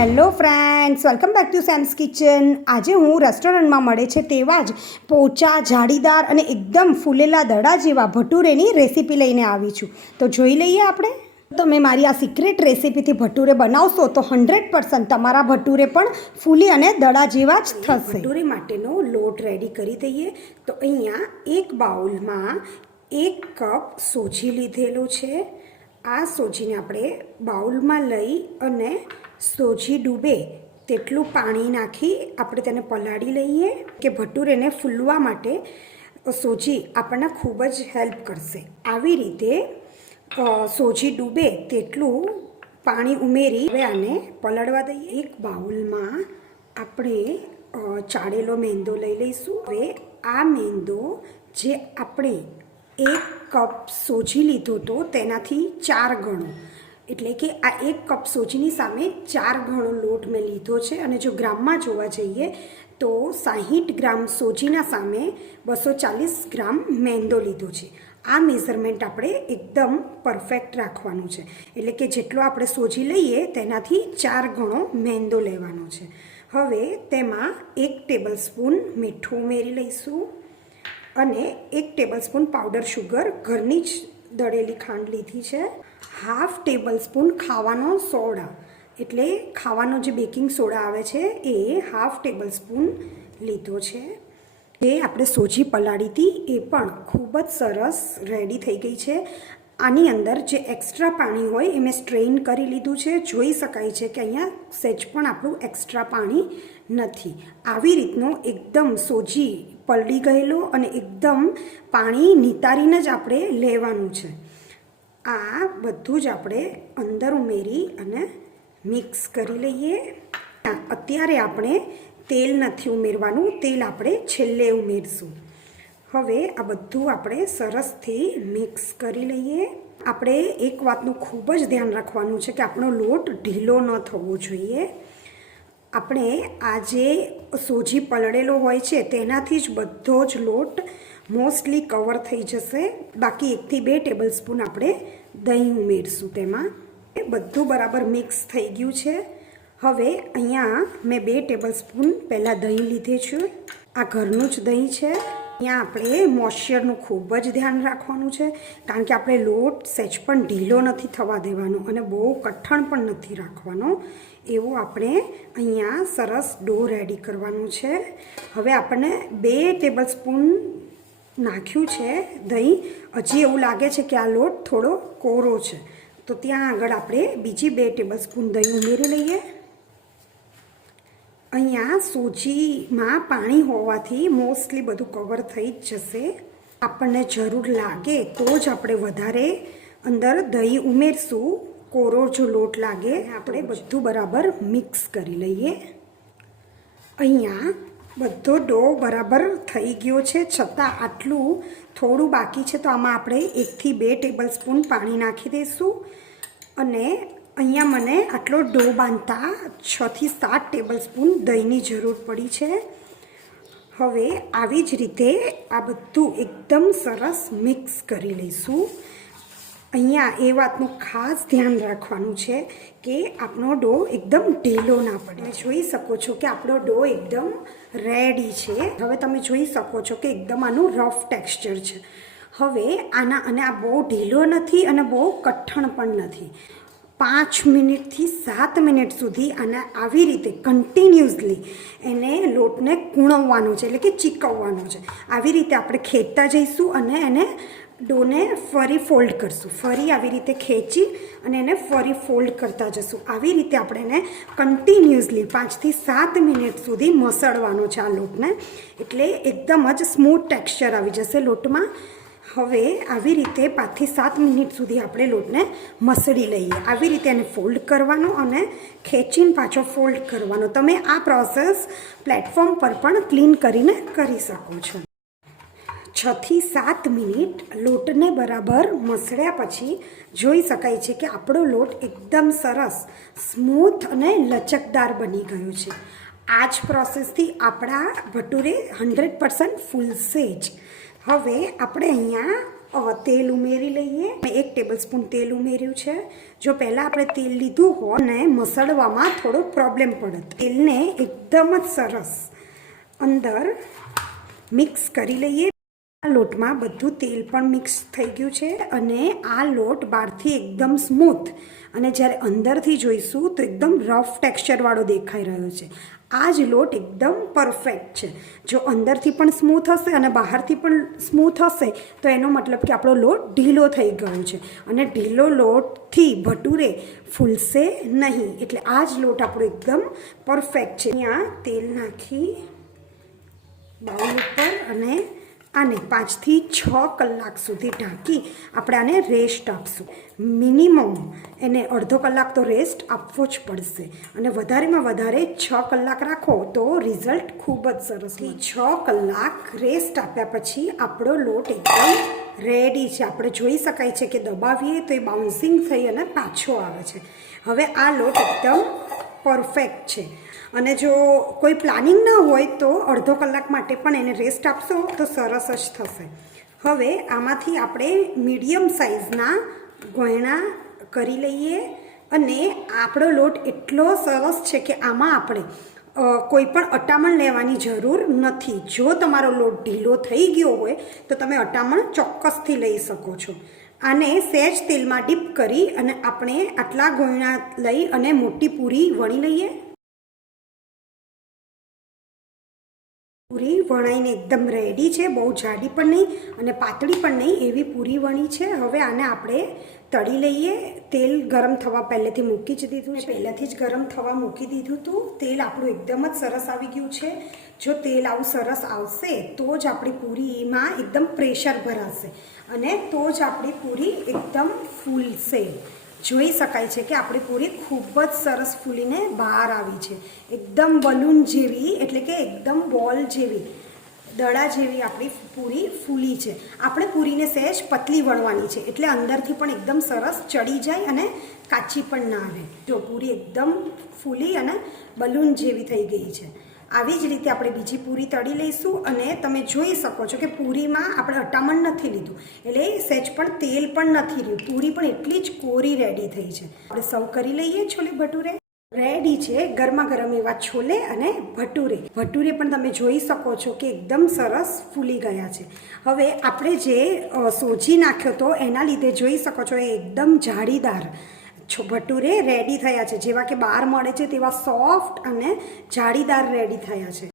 Hello friends welcome back to Sam's kitchen આજે હું રેસ્ટોરન્ટમાં મળે છે તેવા જ પોચા જાળીદાર અને એકદમ ફૂલેલા દડા જેવા ભટુરેની રેસીપી લઈને આવી છું. તો જોઈ લઈએ આપણે. તમે મારી આ સિક્રેટ રેસીપીથી ભટુરે બનાવશો તો હંડ્રેડ પર્સન્ટ તમારા ભટુરે પણ ફૂલી અને દડા જેવા જ થશે. ભટુરે માટેનો લોટ રેડી કરી દઈએ. તો અહીંયા એક બાઉલમાં એક કપ સોજી લીધેલો છે. આ સોજીને આપણે બાઉલમાં લઈ અને સોજી ડૂબે તેટલું પાણી નાખી આપણે તેને પલાળી લઈએ કે ભટુરેને ફૂલવા માટે સોજી આપણને ખૂબ જ હેલ્પ કરશે. આવી રીતે સોજી ડૂબે તેટલું પાણી ઉમેરી હવે આને પલાળવા દઈએ. એક બાઉલમાં આપણે ચાળેલો મેંદો લઈ લઈશું. હવે આ મેંદો જે આપણે એક કપ સોજી લીધો હતો તેનાથી ચાર ગણો. એટલે કે આ એક કપ સોજીની સામે ચાર ઘણો લોટ મેં લીધો છે. અને જો ગ્રામમાં જોવા જઈએ તો સાહીઠ ગ્રામ સોજીના સામે બસો ચાલીસ ગ્રામ મેંદો લીધો છે. આ મેઝરમેન્ટ આપણે એકદમ પરફેક્ટ રાખવાનું છે. એટલે કે જેટલો આપણે સોજી લઈએ તેનાથી ચાર ગણો મેંદો લેવાનો છે. હવે તેમાં એક ટેબલ સ્પૂન મીઠું ઉમેરી લઈશું અને એક ટેબલ સ્પૂન પાવડર શુગર ઘરની જ દળેલી ખાંડ લીધી છે. હાફ ટેબલ સ્પૂન ખાવાનો સોડા. એટલે ખાવાનો જે બેકિંગ સોડા આવે છે, એ હાફ ટેબલ સ્પૂન લીધો છે. એ આપણે સોજી પલાળી હતી, એ પણ ખૂબ જ સરસ રેડી થઈ ગઈ છે. આની અંદર જે એક્સ્ટ્રા પાણી હોય, એ મેં સ્ટ્રેઇન કરી લીધું છે. જોઈ શકાય છે કે અહીંયા સેજ પણ આપણું એક્સ્ટ્રા પાણી નથી. આવી રીતનો એકદમ સોજી પલળી ગયેલો અને એકદમ પાણી નિતારીને જ આપણે લેવાનું છે. આ બધું જ આપણે અંદર ઉમેરી અને મિક્સ કરી લઈએ. અત્યારે આપણે તેલ નથી ઉમેરવાનું, તેલ આપણે છેલ્લે ઉમેરશું. હવે આ બધું આપણે સરસથી મિક્સ કરી લઈએ. આપણે એક વાતનું ખૂબ જ ધ્યાન રાખવાનું છે કે આપણો લોટ ઢીલો ન થવો જોઈએ. આપણે આ જે સોજી પલળેલો હોય છે, તેનાથી જ બધો જ લોટ મોસ્ટલી કવર થઈ જશે. બાકી એકથી બે ટેબલ સ્પૂન આપણે દહીં ઉમેરશું તેમાં. એ બધું બરાબર મિક્સ થઈ ગયું છે. હવે અહીંયા મેં બે ટેબલ સ્પૂન પહેલાં દહીં લીધે છે. આ ઘરનું જ દહીં છે. અહીંયા આપણે મોઇશ્ચરનું ખૂબ જ ધ્યાન રાખવાનું છે. કારણ કે આપણે લોટ સહેજ પણ ઢીલો નથી થવા દેવાનો અને બહુ કઠણ પણ નથી રાખવાનો. એવું આપણે અહીંયા સરસ ડો રેડી કરવાનું છે. હવે આપણને બે ટેબલ સ્પૂન નાખ્યું છે દહીં. હજી એવું લાગે છે કે આ લોટ થોડો કોરો છે. તો ત્યાં આગળ આપણે બીજી બે ટેબલ દહીં ઉમેરી લઈએ. અહીંયા સૂજીમાં પાણી હોવાથી મોસ્ટલી બધું કવર થઈ જ જશે. આપણને જરૂર લાગે તો જ આપણે વધારે અંદર દહીં ઉમેરશું. કોરો જો લોટ લાગે, આપણે બધું બરાબર મિક્સ કરી લઈએ. અહીંયા બધો ડો બરાબર થઈ ગયો છે. છતાં આટલું થોડું બાકી છે તો આમાં આપણે એકથી બે ટેબલ સ્પૂન પાણી નાખી દઈશું. અને અહીંયા મને આટલો ડો બાંધતા છથી સાત ટેબલ સ્પૂન દહીંની જરૂર પડી છે. હવે આવી જ રીતે આ બધું એકદમ સરસ મિક્સ કરી લઈશું. અહીંયા એ વાતનું ખાસ ધ્યાન રાખવાનું છે કે આપણો ડો એકદમ ઢીલો ના પડે. તમે જોઈ શકો છો કે આપણો ડો એકદમ રેડી છે. હવે તમે જોઈ શકો છો કે એકદમ આનું રફ ટેક્સચર છે. હવે આના અને આ બહુ ઢીલો નથી અને બહુ કઠણ પણ નથી. પાંચ મિનિટથી સાત મિનિટ સુધી અને આવી રીતે કન્ટિન્યુઅસલી એને લોટને કૂણવવાનો છે, એટલે કે ચીકવવાનો છે. આવી રીતે આપણે ખેંચતા જઈશું અને એને ડોને ફરી ફોલ્ડ કરશું. ફરી આવી રીતે ખેંચી અને એને ફરી ફોલ્ડ કરતા જશું. આવી રીતે આપણે એને કન્ટિન્યુઅસલી પાંચથી સાત મિનિટ સુધી મસળવાનો છે આ લોટને. એટલે એકદમ જ સ્મૂથ ટેક્સચર આવી જશે લોટમાં. હવે આવી રીતે પાંચથી સાત મિનિટ સુધી આપણે લોટને મસળી લઈએ. આવી રીતે એને ફોલ્ડ કરવાનો અને ખેંચીને પાછો ફોલ્ડ કરવાનો. તમે આ પ્રોસેસ પ્લેટફોર્મ પર પણ ક્લીન કરીને કરી શકો છો. છથી સાત મિનિટ લોટને બરાબર મસળ્યા પછી જોઈ શકાય છે કે આપણો લોટ એકદમ સરસ, સ્મૂથ અને લચકદાર બની ગયો છે. આ જ પ્રોસેસથી આપણા ભટુરે હંડ્રેડ પર્સન્ટ ફૂલશે જ. હવે આપણે અહીંયા તેલ ઉમેરી લઈએ. એક ટેબલ સ્પૂન તેલ ઉમેર્યું છે. જો પહેલાં આપણે તેલ લીધું હોય ને મસળવામાં થોડો પ્રોબ્લેમ પડે તેલને એકદમ જ સરસ અંદર મિક્સ કરી લઈએ. લોટમાં બધું તેલ પણ મિક્સ થઈ ગયું છે અને આ લોટ બહારથી એકદમ સ્મૂથ અને જ્યારે અંદરથી જોઈશું તો એકદમ રફ ટેક્સચરવાળો દેખાઈ રહ્યો છે. આ જ લોટ એકદમ પરફેક્ટ છે. જો અંદરથી પણ સ્મૂથ હશે અને બહારથી પણ સ્મૂથ હશે તો એનો મતલબ કે આપણો લોટ ઢીલો થઈ ગયો છે અને ઢીલો લોટથી ભટુરે ફૂલશે નહીં. એટલે આ જ લોટ આપણો એકદમ પરફેક્ટ છે. અહીંયા તેલ નાખી બાઉલ ઉપર અને આને પાંચથી છ કલાક સુધી ઢાંકી આપણે આને રેસ્ટ આપશું. મિનિમમ એને અડધો કલાક તો રેસ્ટ આપવો જ પડશે. અને વધારેમાં વધારે છ કલાક રાખો તો રિઝલ્ટ ખૂબ જ સરસ છ કલાક રેસ્ટ આપ્યા પછી આપણો લોટ એકદમ રેડી છે. આપણે જોઈ શકાય છે કે દબાવીએ તો એ બાઉન્સિંગ થઈ અને પાછો આવે છે. હવે આ લોટ એકદમ પરફેક્ટ છે. અને જો કોઈ પ્લાનિંગ ન હોય તો અડધો કલાક માટે પણ એને રેસ્ટ આપશો તો સરસ જ થશે. હવે આમાંથી આપણે મીડિયમ સાઇઝના ગોયણા કરી લઈએ અને આપણો લોટ એટલો સરસ છે કે આમાં આપણે કોઈપણ કોઈ પણ અટામણ લેવાની જરૂર નથી. જો તમારો લોટ ઢીલો થઈ ગયો હોય તો તમે અટામણ ચોક્કસથી લઈ શકો છો. આને સહેજ તેલમાં ડીપ કરી અને આપણે આટલા ગોયણા લઈ અને મોટી પૂરી વણી લઈએ. પૂરી વણાઈને એકદમ રેડી છે, બહુ જાડી પણ નહીં અને પાતળી પણ નહીં, એવી પૂરી વણી છે. હવે આને આપણે તળી લઈએ. તેલ ગરમ થવા પહેલેથી મૂકી જ દીધું છે. પહેલાંથી જ ગરમ થવા મૂકી દીધું હતું. તેલ આપણું એકદમ જ સરસ આવી ગયું છે. જો તેલ આવું સરસ આવશે, તો જ આપણી પૂરીમાં એકદમ પ્રેશર ભરાશે અને તો જ આપણી પૂરી એકદમ ફૂલશે જોઈ શકાય છે કે આપણી પૂરી ખૂબ જ સરસ ફૂલીને બહાર આવી છે. એકદમ બલૂન જેવી, એટલે કે એકદમ બોલ જેવી, દડા જેવી આપણી પૂરી ફૂલી છે. આપણે પૂરીને સહેજ પતલી વણવાની છે, એટલે અંદરથી પણ એકદમ સરસ ચડી જાય અને કાચી પણ ના આવે જો પૂરી એકદમ ફૂલી અને બલૂન જેવી થઈ ગઈ છે. આવી જ રીતે આપણે બીજી પૂરી તળી લઈશું અને તમે જોઈ શકો છો કે પૂરીમાં આપણે અટામણ નથી લીધું. એટલે સહેજ પણ તેલ પણ નથી રહ્યું. પૂરી પણ એટલી જ કોરી રેડી થઈ છે. આપણે સર્વ કરી લઈએ છોલે ભટુરે. રેડી છે ગરમા ગરમ એવા છોલે અને ભટુરે. ભટુરે પણ તમે જોઈ શકો છો કે એકદમ સરસ ફૂલી ગયા છે. હવે આપણે જે સોજી નાખ્યો હતો એના લીધે જોઈ શકો છો એ એકદમ જાળીદાર. ભટુરે રેડી થયા છે. જેવા કે બહાર મળે છે તેવા સોફ્ટ અને જાળીદાર રેડી થયા છે.